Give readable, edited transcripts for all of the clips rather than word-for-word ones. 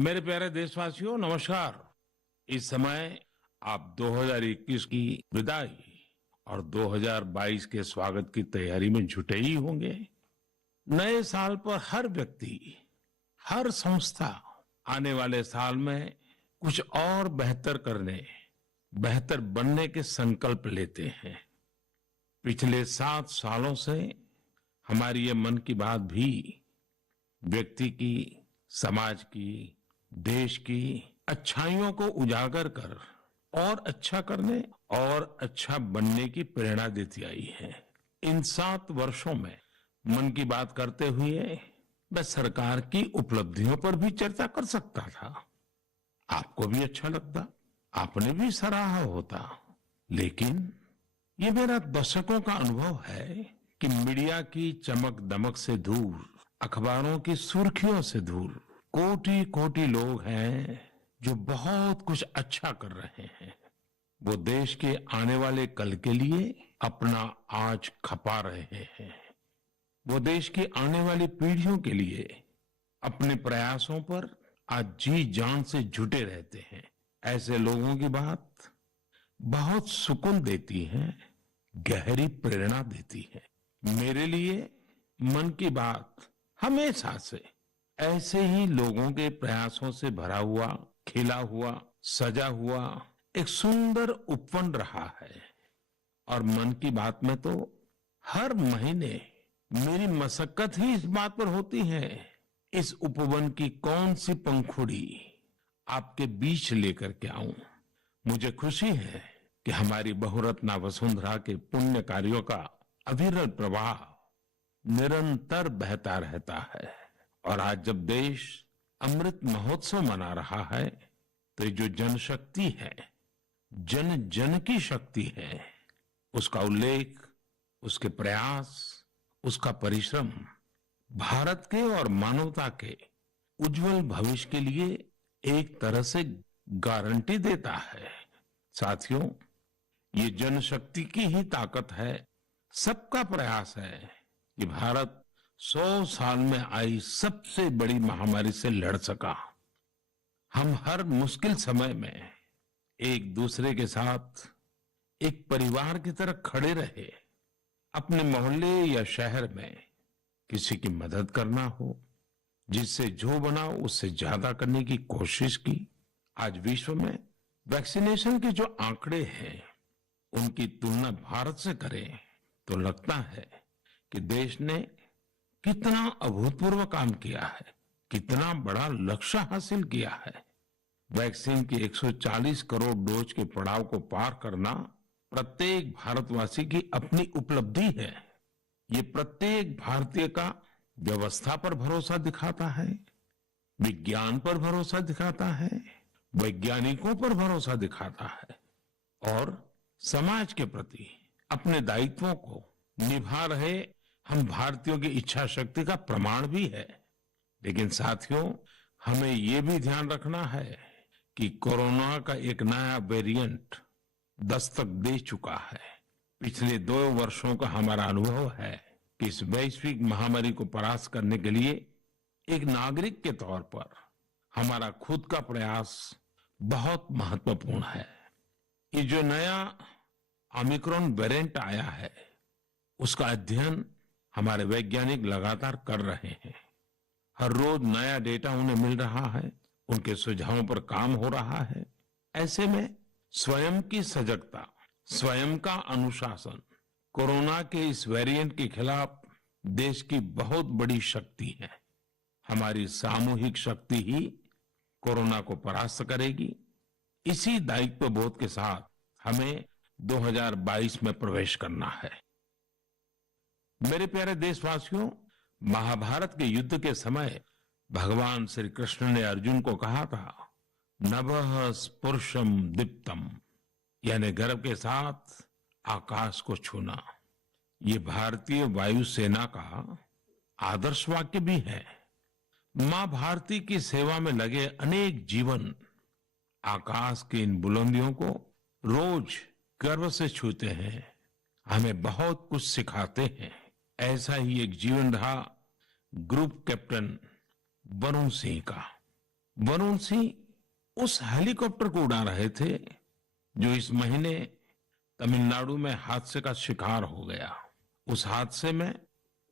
मेरे प्यारे देशवासियों, नमस्कार। इस समय आप 2021 की विदाई और 2022 के स्वागत की तैयारी में जुटे ही होंगे। नए साल पर हर व्यक्ति, हर संस्था आने वाले साल में कुछ और बेहतर करने, बेहतर बनने के संकल्प लेते हैं। पिछले 7 सालों से हमारी ये मन की बात भी व्यक्ति की, समाज की, देश की अच्छाइयों को उजागर कर और अच्छा करने और अच्छा बनने की प्रेरणा देती आई है। इन 7 वर्षों में मन की बात करते हुए मैं सरकार की उपलब्धियों पर भी चर्चा कर सकता था। आपको भी अच्छा लगता, आपने भी सराहा होता। लेकिन ये मेरा दशकों का अनुभव है कि मीडिया की चमक दमक से दूर, अखबारों की सुर्खियों से दूर कोटि कोटि लोग हैं जो बहुत कुछ अच्छा कर रहे हैं। वो देश के आने वाले कल के लिए अपना आज खपा रहे हैं। वो देश की आने वाली पीढ़ियों के लिए अपने प्रयासों पर आज जी जान से जुटे रहते हैं। ऐसे लोगों की बात बहुत सुकून देती है, गहरी प्रेरणा देती है। मेरे लिए मन की बात हमेशा से ऐसे ही लोगों के प्रयासों से भरा हुआ, खिला हुआ, सजा हुआ एक सुंदर उपवन रहा है। और मन की बात में तो हर महीने मेरी मशक्कत ही इस बात पर होती है, इस उपवन की कौन सी पंखुड़ी आपके बीच लेकर के आऊं। मुझे खुशी है कि हमारी बहुरत्ना वसुंधरा के पुण्य कार्यों का अविरल प्रवाह निरंतर बहता रहता है। और आज जब देश अमृत महोत्सव मना रहा है, तो ये जो जनशक्ति है, जन जन की शक्ति है, उसका उल्लेख, उसके प्रयास, उसका परिश्रम भारत के और मानवता के उज्जवल भविष्य के लिए एक तरह से गारंटी देता है। साथियों, ये जनशक्ति की ही ताकत है, सबका प्रयास है कि भारत 100 साल में आई सबसे बड़ी महामारी से लड़ सका। हम हर मुश्किल समय में एक दूसरे के साथ एक परिवार की तरह खड़े रहे। अपने मोहल्ले या शहर में किसी की मदद करना हो, जिससे जो बना उससे ज्यादा करने की कोशिश की। आज विश्व में वैक्सीनेशन के जो आंकड़े हैं, उनकी तुलना भारत से करें तो लगता है कि देश ने कितना अभूतपूर्व काम किया है, कितना बड़ा लक्ष्य हासिल किया है। वैक्सीन की 140 करोड़ डोज के पड़ाव को पार करना प्रत्येक भारतवासी की अपनी उपलब्धि है। ये प्रत्येक भारतीय का व्यवस्था पर भरोसा दिखाता है, विज्ञान पर भरोसा दिखाता है, वैज्ञानिकों पर भरोसा दिखाता है और समाज के प्रति अपने दायित्वों को निभा रहे हम भारतीयों की इच्छा शक्ति का प्रमाण भी है। लेकिन साथियों, हमें ये भी ध्यान रखना है कि कोरोना का एक नया वेरिएंट दस्तक दे चुका है। पिछले 2 वर्षों का हमारा अनुभव है कि इस वैश्विक महामारी को परास्त करने के लिए एक नागरिक के तौर पर हमारा खुद का प्रयास बहुत महत्वपूर्ण है। ये जो नया ओमिक्रॉन वेरिएंट आया है, उसका अध्ययन हमारे वैज्ञानिक लगातार कर रहे हैं। हर रोज नया डेटा उन्हें मिल रहा है, उनके सुझावों पर काम हो रहा है। ऐसे में स्वयं की सजगता, स्वयं का अनुशासन कोरोना के इस वेरिएंट के खिलाफ देश की बहुत बड़ी शक्ति है। हमारी सामूहिक शक्ति ही कोरोना को परास्त करेगी। इसी दायित्व बोध के साथ हमें 2022 में प्रवेश करना है। मेरे प्यारे देशवासियों, महाभारत के युद्ध के समय भगवान श्री कृष्ण ने अर्जुन को कहा था, नभः स्पुरुषम दीप्तम, यानी गर्व के साथ आकाश को छूना। ये भारतीय वायुसेना का आदर्श वाक्य भी है। मां भारती की सेवा में लगे अनेक जीवन आकाश की इन बुलंदियों को रोज गर्व से छूते हैं, हमें बहुत कुछ सिखाते हैं। ऐसा ही एक जीवन रहा ग्रुप कैप्टन वरुण सिंह का। वरुण सिंह उस हेलीकॉप्टर को उड़ा रहे थे जो इस महीने तमिलनाडु में हादसे का शिकार हो गया। उस हादसे में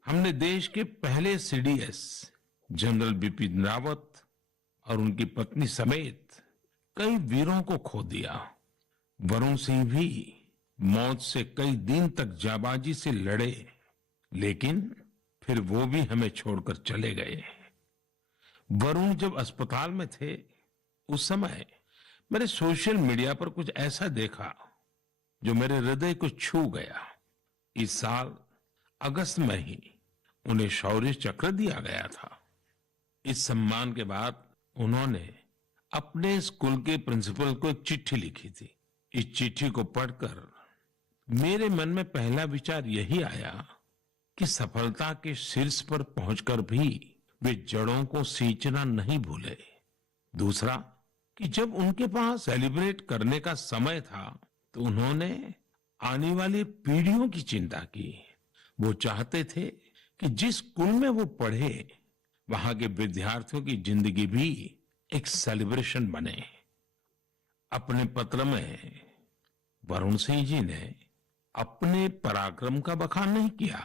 हमने देश के पहले सीडीएस जनरल बिपिन रावत और उनकी पत्नी समेत कई वीरों को खो दिया। वरुण सिंह भी मौत से कई दिन तक जाबाजी से लड़े, लेकिन फिर वो भी हमें छोड़कर चले गए। वरुण जब अस्पताल में थे, उस समय मैंने सोशल मीडिया पर कुछ ऐसा देखा जो मेरे हृदय को छू गया। इस साल अगस्त में ही उन्हें शौर्य चक्र दिया गया था। इस सम्मान के बाद उन्होंने अपने स्कूल के प्रिंसिपल को एक चिट्ठी लिखी थी। इस चिट्ठी को पढ़कर मेरे मन में पहला विचार यही आया कि सफलता के शीर्ष पर पहुंचकर भी वे जड़ों को सींचना नहीं भूले। दूसरा कि जब उनके पास सेलिब्रेट करने का समय था तो उन्होंने आने वाली पीढ़ियों की चिंता की। वो चाहते थे कि जिस स्कूल में वो पढ़े वहां के विद्यार्थियों की जिंदगी भी एक सेलिब्रेशन बने। अपने पत्र में वरुण सिंह जी ने अपने पराक्रम का बखान नहीं किया,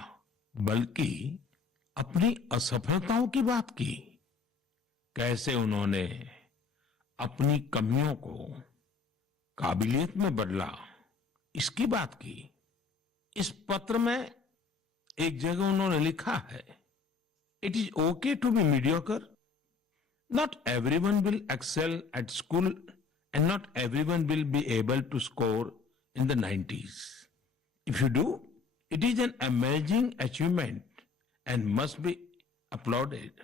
बल्कि अपनी असफलताओं की बात की। कैसे उन्होंने अपनी कमियों को काबिलियत में बदला, इसकी बात की। इस पत्र में एक जगह उन्होंने लिखा है, it is okay to be mediocre, not everyone will excel at school and not everyone will be able to score in the 90s. If you do, it is an amazing achievement and must be applauded.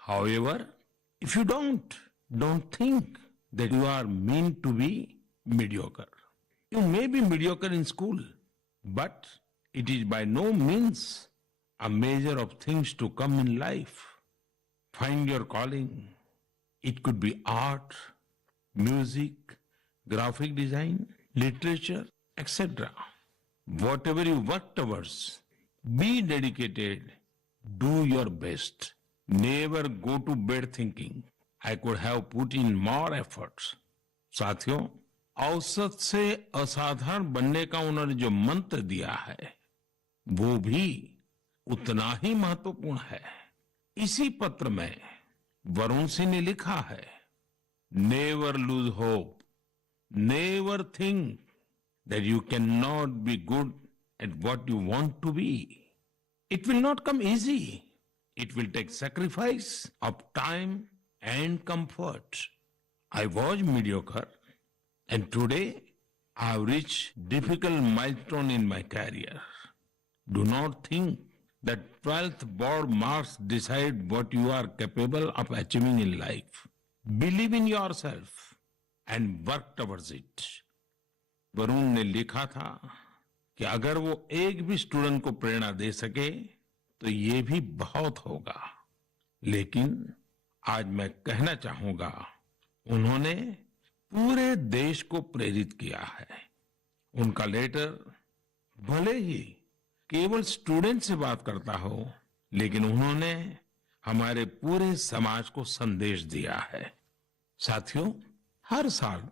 However, if you don't think that you are meant to be mediocre. You may be mediocre in school, but it is by no means a measure of things to come in life. Find your calling. It could be art, music, graphic design, literature, etc. Whatever you work towards, be dedicated, do your best. Never go to bed thinking, I could have put in more efforts. साथियों, औसत से असाधारण बनने का उन्होंने जो मंत्र दिया है, वो भी उतना ही महत्वपूर्ण है। इसी पत्र में वरुण सिंह ने लिखा है, never lose hope, never think that you cannot be good at what you want to be. It will not come easy. It will take sacrifice of time and comfort. I was mediocre and today I have reached difficult milestone in my career. Do not think that 12th board marks decide what you are capable of achieving in life. Believe in yourself and work towards it. Varun ने लिखा था कि अगर वो एक भी student को प्रेरणा दे सके तो ये भी बहुत होगा। लेकिन आज मैं कहना चाहूंगा, उन्होंने पूरे देश को प्रेरित किया है। उनका लेटर भले ही केवल स्टूडेंट से बात करता हो, लेकिन उन्होंने हमारे पूरे समाज को संदेश दिया है। साथियों, हर साल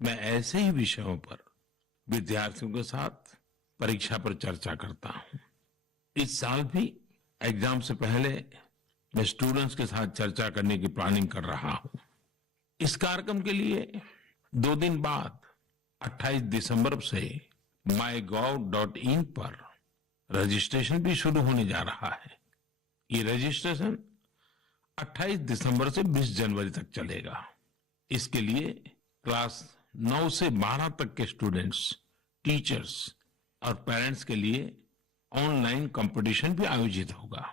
मैं ऐसे ही विषयों पर विद्यार्थियों के साथ परीक्षा पर चर्चा करता हूं। इस साल भी एग्जाम से पहले मैं स्टूडेंट्स के साथ चर्चा करने की प्लानिंग कर रहा हूं। इस कार्यक्रम के लिए 2 दिन बाद 28 दिसंबर से mygov.in पर रजिस्ट्रेशन भी शुरू होने जा रहा है। ये रजिस्ट्रेशन 28 दिसंबर से 20 जनवरी तक चलेगा। इसके लिए क्लास 9 से 12 तक के स्टूडेंट्स, टीचर्स और पेरेंट्स के लिए ऑनलाइन कंपटीशन भी आयोजित होगा।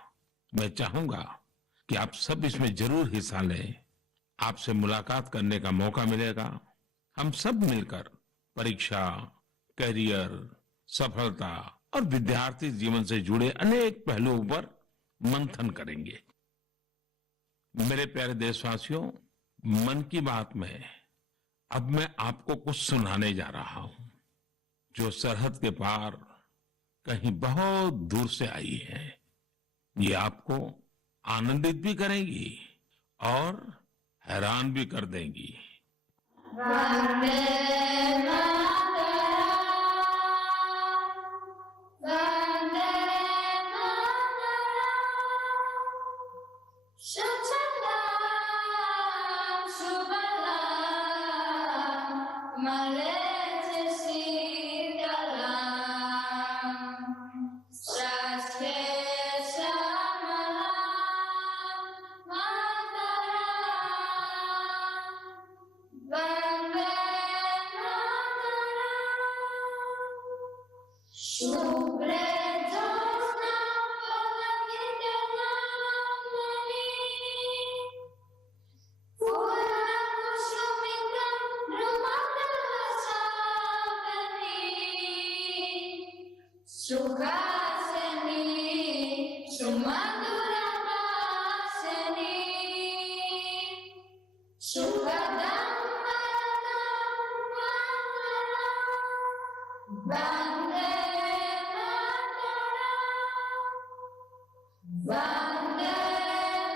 मैं चाहूंगा कि आप सब इसमें जरूर हिस्सा लें। आपसे मुलाकात करने का मौका मिलेगा। हम सब मिलकर परीक्षा, करियर, सफलता और विद्यार्थी जीवन से जुड़े अनेक पहलुओं पर मंथन करेंगे। मेरे प्यारे देशवासियों, मन की बात में अब मैं आपको कुछ सुनाने जा रहा हूं जो सरहद के पार कहीं बहुत दूर से आई है। ये आपको आनंदित भी करेगी और हैरान भी कर देंगी। वंदे मातरम, वंदे मातरम, शुभलाम शुभलाम मलयज शीतलाम, शास्त्रे श्यामलाम मातरम, वंदे मातरम, शुभ्रे ज्योत्स्ना पुलकितयामिनी, फूलकुसुमितं नृमन्दलचामिनी, सुहासिनी सुमधुरभाषिणी, सुखदं वरदं मातरं, वन्दे मातरं, वन्दे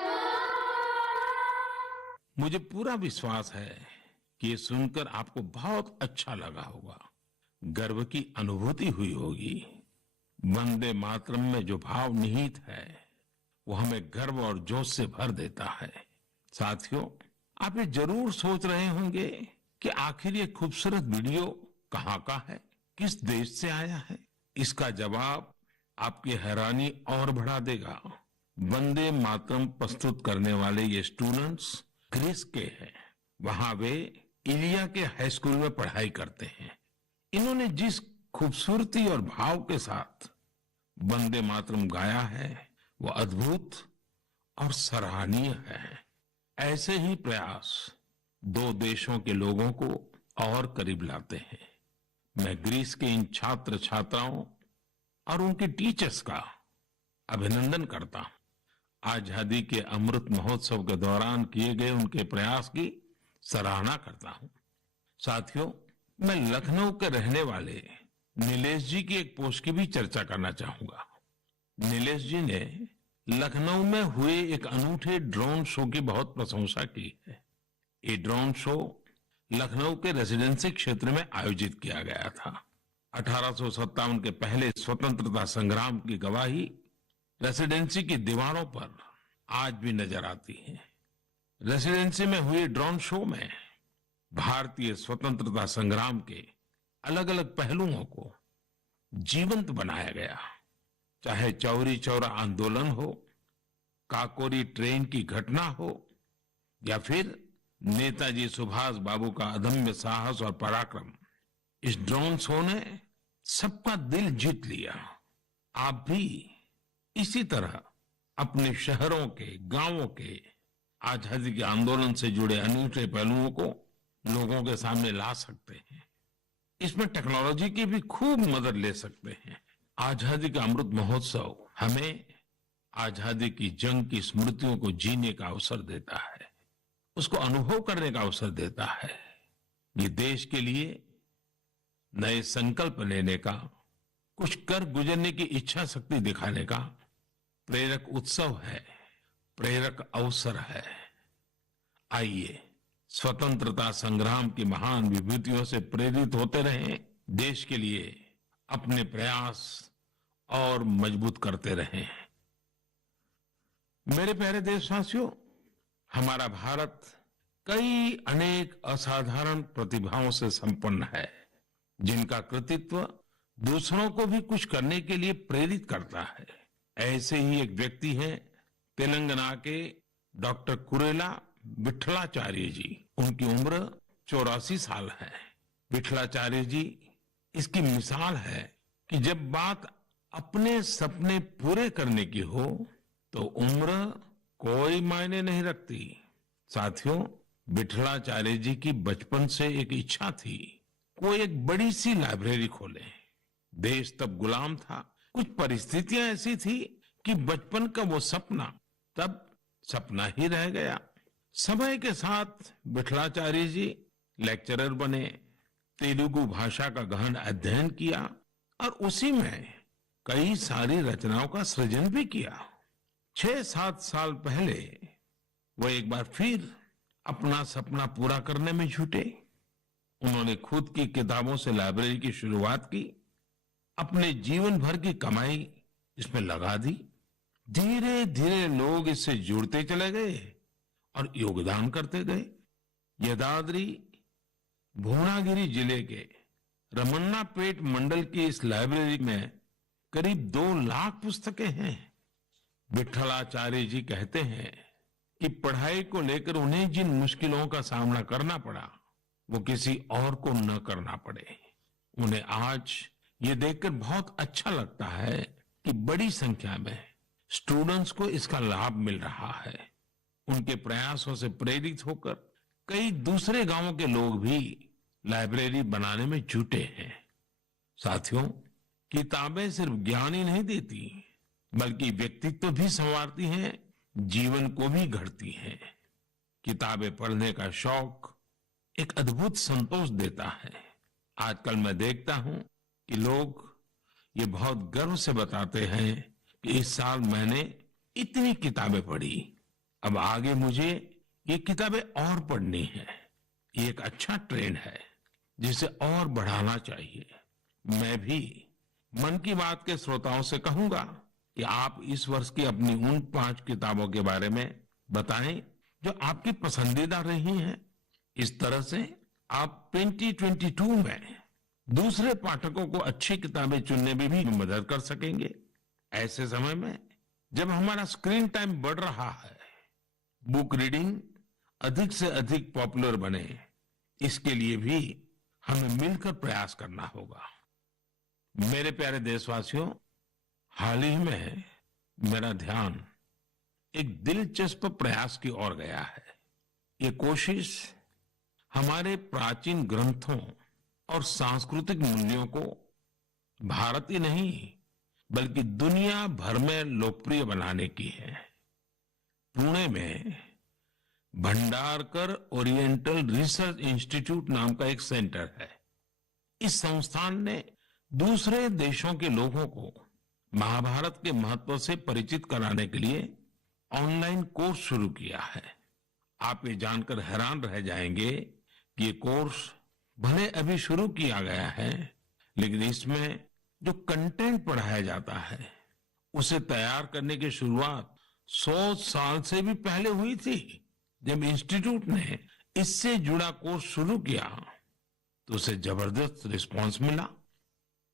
मातरं। मुझे पूरा विश्वास है कि ये सुनकर आपको बहुत अच्छा लगा होगा, गर्व की अनुभूति हुई होगी। वंदे मातरम में जो भाव निहित है वो हमें गर्व और जोश से भर देता है। साथियों, आप ये जरूर सोच रहे होंगे कि आखिर ये खूबसूरत वीडियो कहाँ का है, किस देश से आया है। इसका जवाब आपकी हैरानी और बढ़ा देगा। वंदे मातरम प्रस्तुत करने वाले ये स्टूडेंट्स ग्रीस के हैं। वहां वे इलिया के हाई स्कूल में पढ़ाई करते हैं। इन्होंने जिस खूबसूरती और भाव के साथ वंदे मातरम गाया है वो अद्भुत और सराहनीय है। ऐसे ही प्रयास दो देशों के लोगों को और करीब लाते हैं। मैं ग्रीस के इन छात्र छात्राओं और उनके टीचर्स का अभिनंदन करता हूं। आजादी के अमृत महोत्सव के दौरान किए गए उनके प्रयास की सराहना करता हूं। साथियों, मैं लखनऊ के रहने वाले नीलेश जी की एक पोस्ट की भी चर्चा करना चाहूंगा। नीलेश जी ने लखनऊ में हुए एक अनूठे ड्रोन शो की बहुत प्रशंसा की है। ये ड्रोन शो लखनऊ के रेजिडेंसी क्षेत्र में आयोजित किया गया था। 1857 के पहले स्वतंत्रता संग्राम की गवाही रेसिडेंसी की दीवारों पर आज भी नजर आती है। रेसिडेंसी में हुए ड्रोन शो में भारतीय स्वतंत्रता संग्राम के अलग अलग पहलुओं को जीवंत बनाया गया। चाहे चौरी चौरा आंदोलन हो, काकोरी ट्रेन की घटना हो या फिर नेताजी सुभाष बाबू का अदम्य साहस और पराक्रम, इस ड्रोन शो ने सबका दिल जीत लिया। आप भी इसी तरह अपने शहरों के, गांवों के आजादी के आंदोलन से जुड़े अनूठे पहलुओं को लोगों के सामने ला सकते हैं। इसमें टेक्नोलॉजी की भी खूब मदद ले सकते हैं। आजादी का अमृत महोत्सव हमें आजादी की जंग की स्मृतियों को जीने का अवसर देता है, उसको अनुभव करने का अवसर देता है। ये देश के लिए नए संकल्प लेने का, कुछ कर गुजरने की इच्छा शक्ति दिखाने का प्रेरक उत्सव है, प्रेरक अवसर है। आइए स्वतंत्रता संग्राम की महान विभूतियों से प्रेरित होते रहें, देश के लिए अपने प्रयास और मजबूत करते रहें। मेरे प्यारे देशवासियों, हमारा भारत कई अनेक असाधारण प्रतिभाओं से संपन्न है, जिनका कृतित्व दूसरों को भी कुछ करने के लिए प्रेरित करता है। ऐसे ही एक व्यक्ति हैं तेलंगाना के डॉक्टर कुरेला विठलाचार्य जी। उनकी उम्र 84 साल है। विठलाचार्य जी इसकी मिसाल है कि जब बात अपने सपने पूरे करने की हो तो उम्र कोई मायने नहीं रखती। साथियों, विठलाचार्य जी की बचपन से एक इच्छा थी, वो एक बड़ी सी लाइब्रेरी खोले। देश तब गुलाम था, कुछ परिस्थितियां ऐसी थी कि बचपन का वो सपना तब सपना ही रह गया। समय के साथ विठलाचार्य जी लेक्चरर बने, तेलुगु भाषा का गहन अध्ययन किया और उसी में कई सारी रचनाओं का सृजन भी किया। 6-7 साल पहले वो एक बार फिर अपना सपना पूरा करने में जुटे। उन्होंने खुद की किताबों से लाइब्रेरी की शुरुआत की, अपने जीवन भर की कमाई इसमें लगा दी। धीरे धीरे लोग इससे जुड़ते चले गए और योगदान करते गए। यदाद्री भुवनागिरी जिले के रमन्नापेट मंडल की इस लाइब्रेरी में करीब 2 लाख पुस्तकें हैं। विठलाचार्य जी कहते हैं कि पढ़ाई को लेकर उन्हें जिन मुश्किलों का सामना करना पड़ा वो किसी और को न करना पड़े। उन्हें आज ये देखकर बहुत अच्छा लगता है कि बड़ी संख्या में स्टूडेंट्स को इसका लाभ मिल रहा है। उनके प्रयासों से प्रेरित होकर कई दूसरे गांवों के लोग भी लाइब्रेरी बनाने में जुटे हैं। साथियों, किताबें सिर्फ ज्ञान ही नहीं देती बल्कि व्यक्तित्व भी संवारती हैं, जीवन को भी गढ़ती हैं। किताबें पढ़ने का शौक एक अद्भुत संतोष देता है। आजकल मैं देखता हूं कि लोग ये बहुत गर्व से बताते हैं कि इस साल मैंने इतनी किताबें पढ़ी, अब आगे मुझे ये किताबें और पढ़नी है। ये एक अच्छा ट्रेंड है जिसे और बढ़ाना चाहिए। मैं भी मन की बात के श्रोताओं से कहूंगा कि आप इस वर्ष की अपनी उन 5 किताबों के बारे में बताएं जो आपकी पसंदीदा रही हैं। इस तरह से आप 2022 में दूसरे पाठकों को अच्छी किताबें चुनने में भी मदद कर सकेंगे। ऐसे समय में जब हमारा स्क्रीन टाइम बढ़ रहा है, बुक रीडिंग अधिक से अधिक पॉपुलर बने, इसके लिए भी हमें मिलकर प्रयास करना होगा। मेरे प्यारे देशवासियों, हाल ही में मेरा ध्यान एक दिलचस्प प्रयास की ओर गया है। ये कोशिश हमारे प्राचीन ग्रंथों और सांस्कृतिक मूल्यों को भारत ही नहीं बल्कि दुनिया भर में लोकप्रिय बनाने की है। पुणे में भंडारकर ओरिएंटल रिसर्च इंस्टीट्यूट नाम का एक सेंटर है। इस संस्थान ने दूसरे देशों के लोगों को महाभारत के महत्व से परिचित कराने के लिए ऑनलाइन कोर्स शुरू किया है। आप ये जानकर हैरान रह जाएंगे कि ये कोर्स भले अभी शुरू किया गया है, लेकिन इसमें जो कंटेंट पढ़ाया जाता है उसे तैयार करने की शुरुआत 100 साल से भी पहले हुई थी। जब इंस्टीट्यूट ने इससे जुड़ा कोर्स शुरू किया तो उसे जबरदस्त रिस्पांस मिला।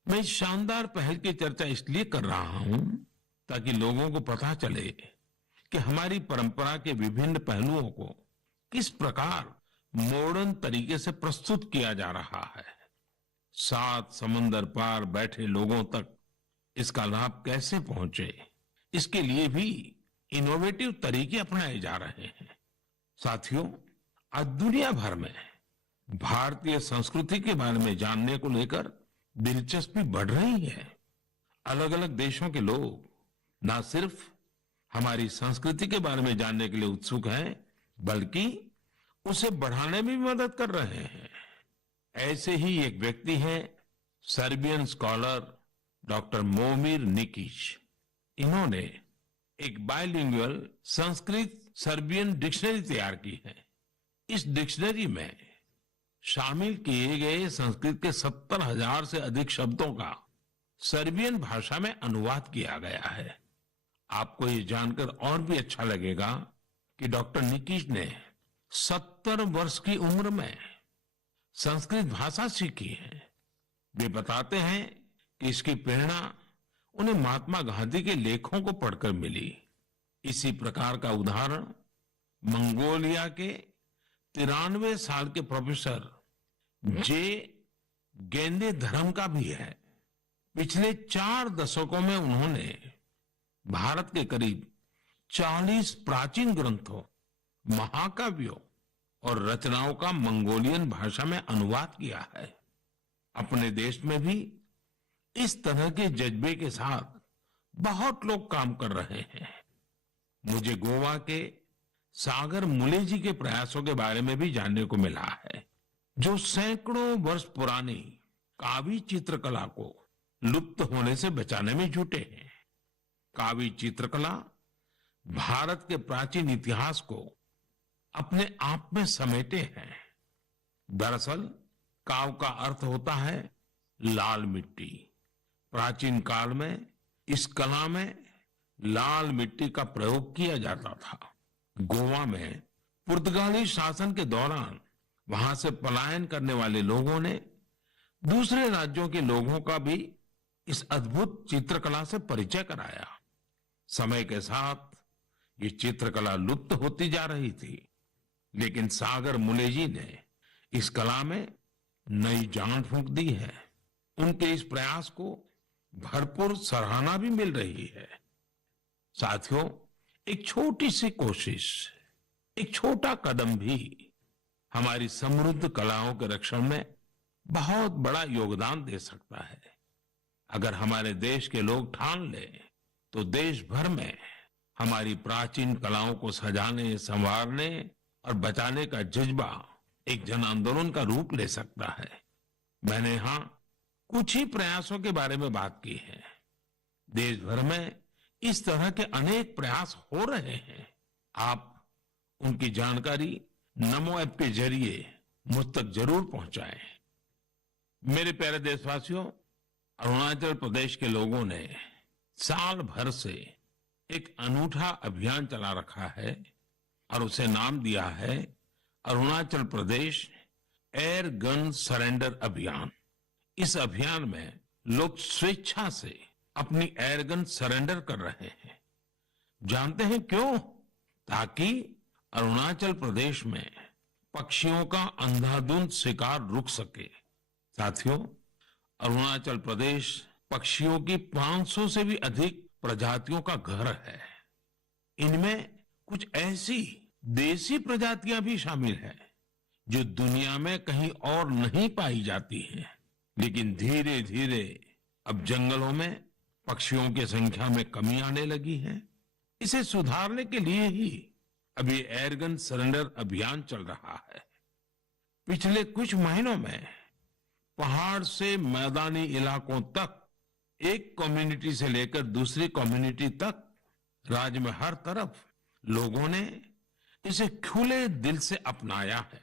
मैं इस शानदार पहल की चर्चा इसलिए कर रहा हूं ताकि लोगों को पता चले कि हमारी परंपरा के विभिन्न पहलुओं को किस प्रकार मॉडर्न तरीके से प्रस्तुत किया जा रहा है। 7 समंदर पार बैठे लोगों तक इसका लाभ कैसे पहुंचे, इसके लिए भी इनोवेटिव तरीके अपनाए जा रहे हैं। साथियों, आज दुनिया भर में भारतीय संस्कृति के बारे में जानने को लेकर दिलचस्पी बढ़ रही है। अलग अलग देशों के लोग न सिर्फ हमारी संस्कृति के बारे में जानने के लिए उत्सुक हैं, बल्कि उसे बढ़ाने में भी मदद कर रहे हैं। ऐसे ही एक व्यक्ति हैं सर्बियन स्कॉलर डॉक्टर मोमिर निकिच। इन्होंने एक बायलिंगुअल संस्कृत सर्बियन डिक्शनरी तैयार की है। इस डिक्शनरी में शामिल किए गए संस्कृत के 70,000 से अधिक शब्दों का सर्बियन भाषा में अनुवाद किया गया है। आपको ये जानकर और भी अच्छा लगेगा कि डॉक्टर निकिच ने 70 वर्ष की उम्र में संस्कृत भाषा सीखी है। वे बताते हैं कि इसकी प्रेरणा उन्हें महात्मा गांधी के लेखों को पढ़कर मिली। इसी प्रकार का उदाहरण मंगोलिया के 93 साल के प्रोफेसर जे गेंदे धर्म का भी है। पिछले 4 दशकों में उन्होंने भारत के करीब 40 प्राचीन ग्रंथों, महाकाव्यों और रचनाओं का मंगोलियन भाषा में अनुवाद किया है। अपने देश में भी इस तरह के जज्बे के साथ बहुत लोग काम कर रहे हैं। मुझे गोवा के सागर मुले जी के प्रयासों के बारे में भी जानने को मिला है, जो सैकड़ों वर्ष पुरानी कावी चित्रकला को लुप्त होने से बचाने में जुटे हैं। कावी चित्रकला भारत के प्राचीन इतिहास को अपने आप में समेटे हैं। दरअसल काव का अर्थ होता है लाल मिट्टी। प्राचीन काल में इस कला में लाल मिट्टी का प्रयोग किया जाता था। गोवा में पुर्तगाली शासन के दौरान वहां से पलायन करने वाले लोगों ने दूसरे राज्यों के लोगों का भी इस अद्भुत चित्रकला से परिचय कराया। समय के साथ ये चित्रकला लुप्त होती जा रही थी, लेकिन सागर मुले जी ने इस कला में नई जान फूंक दी है। उनके इस प्रयास को भरपूर सराहना भी मिल रही है। साथियों, एक छोटी सी कोशिश, एक छोटा कदम भी हमारी समृद्ध कलाओं के रक्षण में बहुत बड़ा योगदान दे सकता है। अगर हमारे देश के लोग ठान लें तो देश भर में हमारी प्राचीन कलाओं को सजाने, संवारने और बचाने का जज्बा एक जन आंदोलन का रूप ले सकता है। मैंने यहाँ कुछ ही प्रयासों के बारे में बात की है। देश भर में इस तरह के अनेक प्रयास हो रहे हैं। आप उनकी जानकारी नमो ऐप के जरिए मुझ तक जरूर पहुंचाएं। मेरे प्यारे देशवासियों, अरुणाचल प्रदेश के लोगों ने साल भर से एक अनूठा अभियान चला रखा है और उसे नाम दिया है Arunachal Pradesh air gun surrender अभियान। इस अभियान में लोग स्वेच्छा से अपनी एयर गन सरेंडर कर रहे हैं। जानते हैं क्यों? ताकि अरुणाचल प्रदेश में पक्षियों का अंधाधुंध शिकार रुक सके। साथियों, अरुणाचल प्रदेश पक्षियों की 500 से भी अधिक प्रजातियों का घर है। इनमें कुछ ऐसी देसी प्रजातियां भी शामिल हैं जो दुनिया में कहीं और नहीं पाई जाती हैं। लेकिन धीरे धीरे अब जंगलों में पक्षियों की संख्या में कमी आने लगी है। इसे सुधारने के लिए ही अभी एयरगन सरेंडर अभियान चल रहा है। पिछले कुछ महीनों में पहाड़ से मैदानी इलाकों तक, एक कम्युनिटी से लेकर दूसरी कम्युनिटी तक, राज्य में हर तरफ लोगों ने इसे खुले दिल से अपनाया है।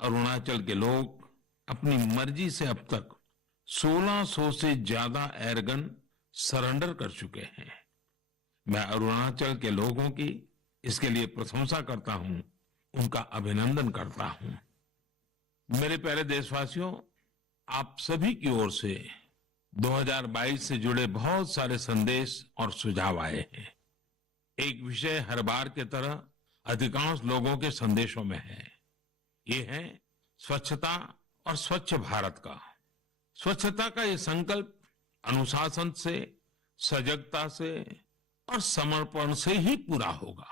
अरुणाचल के लोग अपनी मर्जी से अब तक 1600 से ज्यादा एयरगन सरेंडर कर चुके हैं। मैं अरुणाचल के लोगों की इसके लिए प्रशंसा करता हूं, उनका अभिनंदन करता हूं। मेरे प्यारे देशवासियों, आप सभी की ओर से 2022 से जुड़े बहुत सारे संदेश और सुझाव आए हैं। एक विषय हर बार की तरह अधिकांश लोगों के संदेशों में है। ये है स्वच्छता और स्वच्छ भारत का। स्वच्छता का ये संकल्प अनुशासन से, सजगता से और समर्पण से ही पूरा होगा।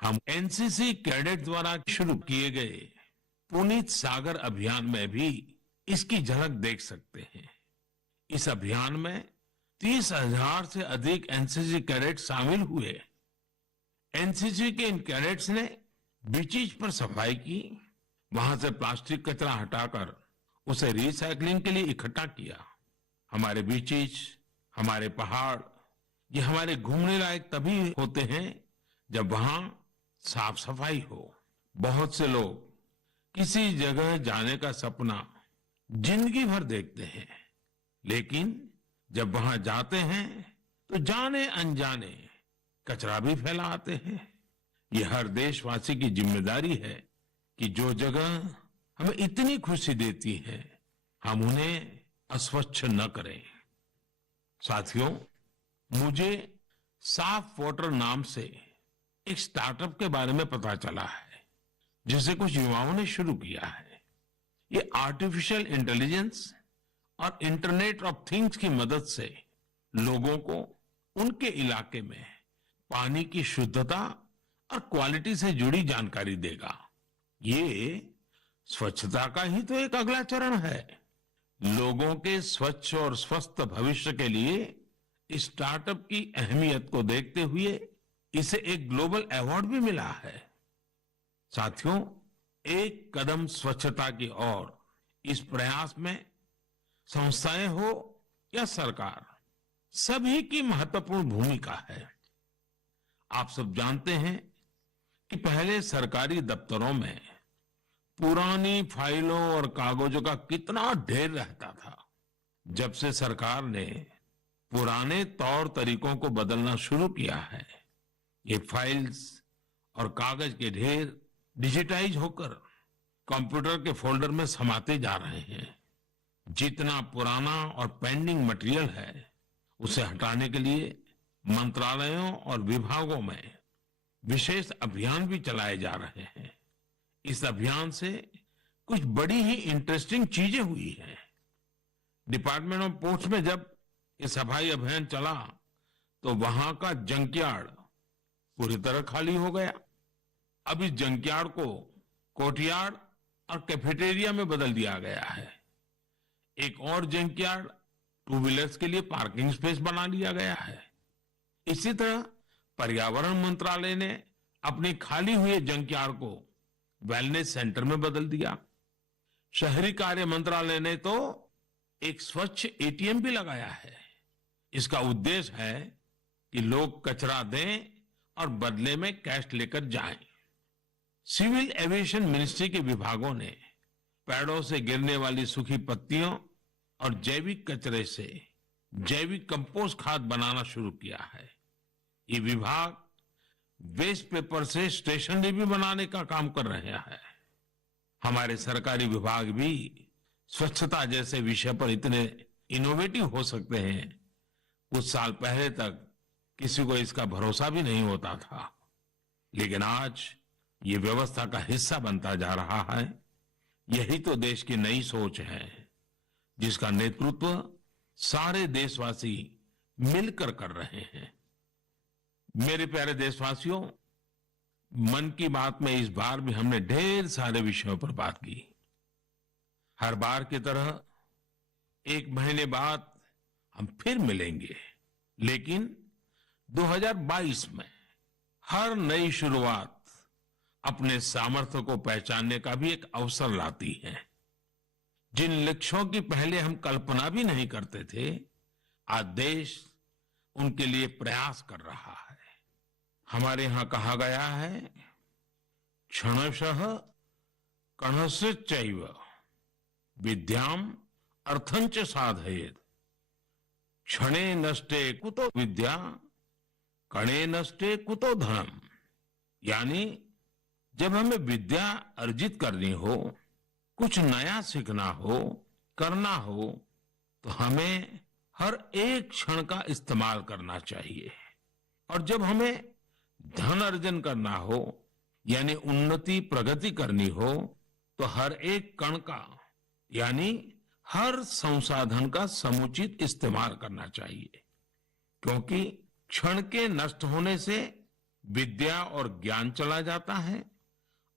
हम एनसीसी कैडेट द्वारा शुरू किए गए पुनीत सागर अभियान में भी इसकी झलक देख सकते हैं। इस अभियान में 30,000 से अधिक एनसीसी कैडेट शामिल हुए। एनसीसी के इन कैडेट्स ने बीचेज पर सफाई की, वहां से प्लास्टिक कचरा हटाकर उसे रिसाइकलिंग के लिए इकट्ठा किया। हमारे बीचेज, हमारे पहाड़, ये हमारे घूमने लायक तभी होते हैं जब वहां साफ सफाई हो। बहुत से लोग किसी जगह जाने का सपना जिंदगी भर देखते हैं, लेकिन जब वहां जाते हैं तो जाने अनजाने कचरा भी फैला आते हैं। ये हर देशवासी की जिम्मेदारी है कि जो जगह हमें इतनी खुशी देती है, हम उन्हें अस्वच्छ न करें। साथियों, मुझे साफ वाटर नाम से एक स्टार्टअप के बारे में पता चला है, जिसे कुछ युवाओं ने शुरू किया है। ये आर्टिफिशियल इंटेलिजेंस और इंटरनेट ऑफ थिंग्स की मदद से लोगों को उनके इलाके में पानी की शुद्धता और क्वालिटी से जुड़ी जानकारी देगा। ये स्वच्छता का ही तो एक अगला चरण है। लोगों के स्वच्छ और स्वस्थ भविष्य के लिए इस स्टार्टअप की अहमियत को देखते हुए इसे एक ग्लोबल अवार्ड भी मिला है। साथियों, एक कदम स्वच्छता की ओर, इस प्रयास में संस्थाएं हो या सरकार, सभी की महत्वपूर्ण भूमिका है। आप सब जानते हैं कि पहले सरकारी दफ्तरों में पुरानी फाइलों और कागजों का कितना ढेर रहता था। जब से सरकार ने पुराने तौर तरीकों को बदलना शुरू किया है, ये फाइल्स और कागज के ढेर डिजिटाइज होकर कंप्यूटर के फोल्डर में समाते जा रहे हैं। जितना पुराना और पेंडिंग मटेरियल है, उसे हटाने के लिए मंत्रालयों और विभागों में विशेष अभियान भी चलाए जा रहे हैं। इस अभियान से कुछ बड़ी ही इंटरेस्टिंग चीजें हुई हैं। डिपार्टमेंट ऑफ पोस्ट में जब ये सफाई अभियान चला तो वहां का जंकयार्ड पूरी तरह खाली हो गया। अब इस जंकयार्ड को कोर्टयार्ड और कैफेटेरिया में बदल दिया गया है। एक और जंकयार्ड टू व्हीलर्स के लिए पार्किंग स्पेस बना लिया गया है। इसी तरह पर्यावरण मंत्रालय ने अपनी खाली हुए जंकयार्ड को वेलनेस सेंटर में बदल दिया। शहरी कार्य मंत्रालय ने तो एक स्वच्छ एटीएम भी लगाया है। इसका उद्देश्य है कि लोग कचरा दें और बदले में कैश लेकर जाएं। सिविल एविएशन मिनिस्ट्री के विभागों ने पेड़ों से गिरने वाली सूखी पत्तियों और जैविक कचरे से जैविक कंपोस्ट खाद बनाना शुरू किया है। ये विभाग वेस्ट पेपर से स्टेशनरी भी बनाने का काम कर रहे हैं। हमारे सरकारी विभाग भी स्वच्छता जैसे विषय पर इतने इनोवेटिव हो सकते हैं। कुछ साल पहले तक किसी को इसका भरोसा भी नहीं होता था, लेकिन आज ये व्यवस्था का हिस्सा बनता जा रहा है। यही तो देश की नई सोच है, जिसका नेतृत्व सारे देशवासी मिलकर कर रहे हैं। मेरे प्यारे देशवासियों, मन की बात में इस बार भी हमने ढेर सारे विषयों पर बात की। हर बार की तरह एक महीने बाद हम फिर मिलेंगे, लेकिन 2022 में हर नई शुरुआत अपने सामर्थ्य को पहचानने का भी एक अवसर लाती है। जिन लक्ष्यों की पहले हम कल्पना भी नहीं करते थे, आज देश उनके लिए प्रयास कर रहा है। हमारे यहां कहा गया है, क्षणशः कणश्चैव विद्याम अर्थंच साधयेत्। क्षणे नष्टे कुतो विद्या, कणे नष्टे कुतो धनम। यानी जब हमें विद्या अर्जित करनी हो, कुछ नया सीखना हो, करना हो, तो हमें हर एक क्षण का इस्तेमाल करना चाहिए। और जब हमें धन अर्जन करना हो, यानी उन्नति प्रगति करनी हो, तो हर एक कण का यानी हर संसाधन का समुचित इस्तेमाल करना चाहिए। क्योंकि क्षण के नष्ट होने से विद्या और ज्ञान चला जाता है,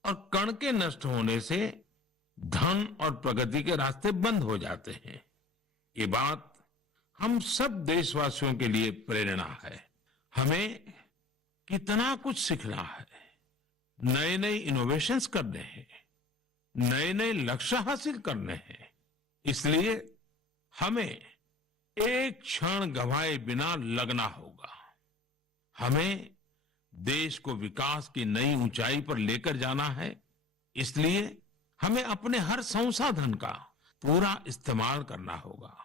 और कण के नष्ट होने से धन और प्रगति के रास्ते बंद हो जाते हैं। ये बात हम सब देशवासियों के लिए प्रेरणा है। हमें कितना कुछ सीखना है, नए नए इनोवेशंस करने हैं, नए नए लक्ष्य हासिल करने हैं। इसलिए हमें एक क्षण गंवाए बिना लगना होगा। हमें देश को विकास की नई ऊंचाई पर लेकर जाना है। इसलिए हमें अपने हर संसाधन का पूरा इस्तेमाल करना होगा।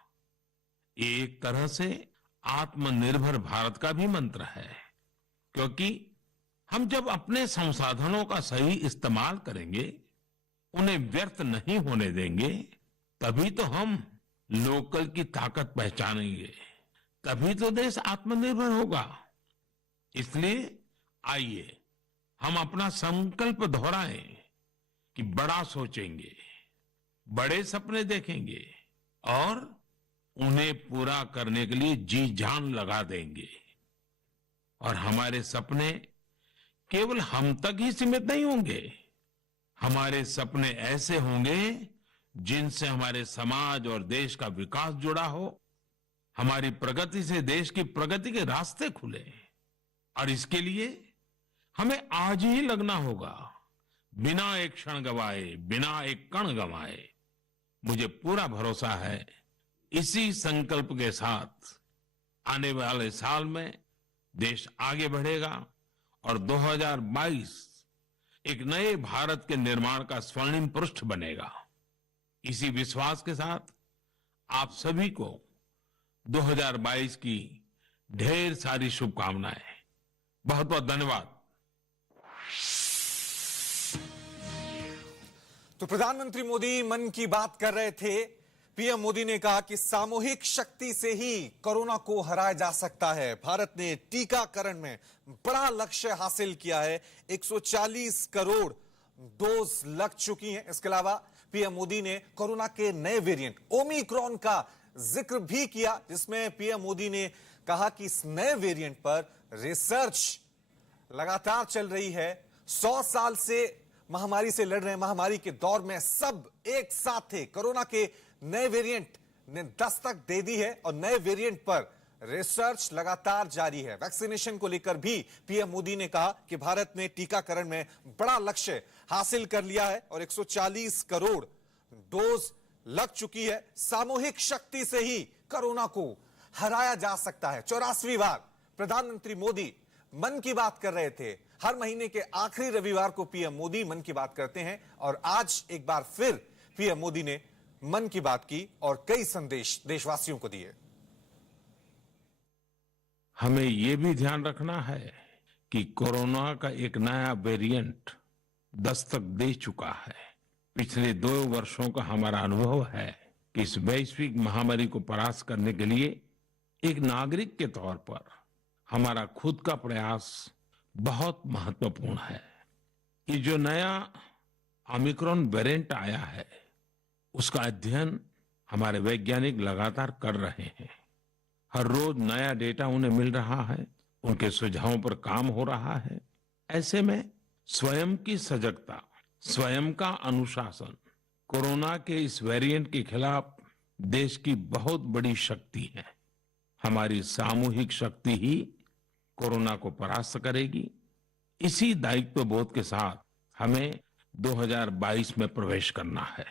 ये एक तरह से आत्मनिर्भर भारत का भी मंत्र है, क्योंकि हम जब अपने संसाधनों का सही इस्तेमाल करेंगे, उन्हें व्यर्थ नहीं होने देंगे, तभी तो हम लोकल की ताकत पहचानेंगे, तभी तो देश आत्मनिर्भर होगा। इसलिए आइए हम अपना संकल्प दोहराएं कि बड़ा सोचेंगे, बड़े सपने देखेंगे और उन्हें पूरा करने के लिए जी जान लगा देंगे। और हमारे सपने केवल हम तक ही सीमित नहीं होंगे। हमारे सपने ऐसे होंगे जिनसे हमारे समाज और देश का विकास जुड़ा हो। हमारी प्रगति से देश की प्रगति के रास्ते खुले। और इसके लिए हमें आज ही लगना होगा, बिना एक क्षण गवाए, बिना एक कण गवाए। मुझे पूरा भरोसा है, इसी संकल्प के साथ आने वाले साल में देश आगे बढ़ेगा और 2022 एक नए भारत के निर्माण का स्वर्णिम पृष्ठ बनेगा। इसी विश्वास के साथ आप सभी को 2022 की ढेर सारी शुभकामनाएं। बहुत बहुत धन्यवाद। तो प्रधानमंत्री मोदी मन की बात कर रहे थे। पीएम मोदी ने कहा कि सामूहिक शक्ति से ही कोरोना को हराया जा सकता है। भारत ने टीकाकरण में बड़ा लक्ष्य हासिल किया है। 140 करोड़ डोज लग चुकी हैं। इसके अलावा पीएम मोदी ने कोरोना के नए वेरिएंट ओमिक्रॉन का जिक्र भी किया, जिसमें पीएम मोदी ने कहा कि इस नए वेरिएंट पर रिसर्च लगातार चल रही है। 100 साल से महामारी से लड़ रहे हैं। महामारी के दौर में सब एक साथ थे। कोरोना के नए वेरिएंट ने दस्तक दे दी है और नए वेरिएंट पर रिसर्च लगातार जारी है। वैक्सीनेशन को लेकर भी पीएम मोदी ने कहा कि भारत ने टीकाकरण में बड़ा लक्ष्य हासिल कर लिया है और 140 करोड़ डोज लग चुकी है। सामूहिक शक्ति से ही कोरोना को हराया जा सकता है। 84वीं बार प्रधानमंत्री मोदी मन की बात कर रहे थे। हर महीने के आखिरी रविवार को पीएम मोदी मन की बात करते हैं और आज एक बार फिर पीएम मोदी ने मन की बात की और कई संदेश देशवासियों को दिए। हमें यह भी ध्यान रखना है कि कोरोना का एक नया वेरिएंट दस्तक दे चुका है। पिछले 2 वर्षों का हमारा अनुभव है कि इस वैश्विक महामारी को परास्त करने के लिए एक नागरिक के तौर पर हमारा खुद का प्रयास बहुत महत्वपूर्ण है। ये जो नया ओमिक्रॉन वेरिएंट आया है, उसका अध्ययन हमारे वैज्ञानिक लगातार कर रहे हैं। हर रोज नया डेटा उन्हें मिल रहा है, उनके सुझावों पर काम हो रहा है। ऐसे में स्वयं की सजगता, स्वयं का अनुशासन कोरोना के इस वेरिएंट के खिलाफ देश की बहुत बड़ी शक्ति है। हमारी सामूहिक शक्ति ही कोरोना को परास्त करेगी। इसी दायित्व बोध के साथ हमें 2022 में प्रवेश करना है।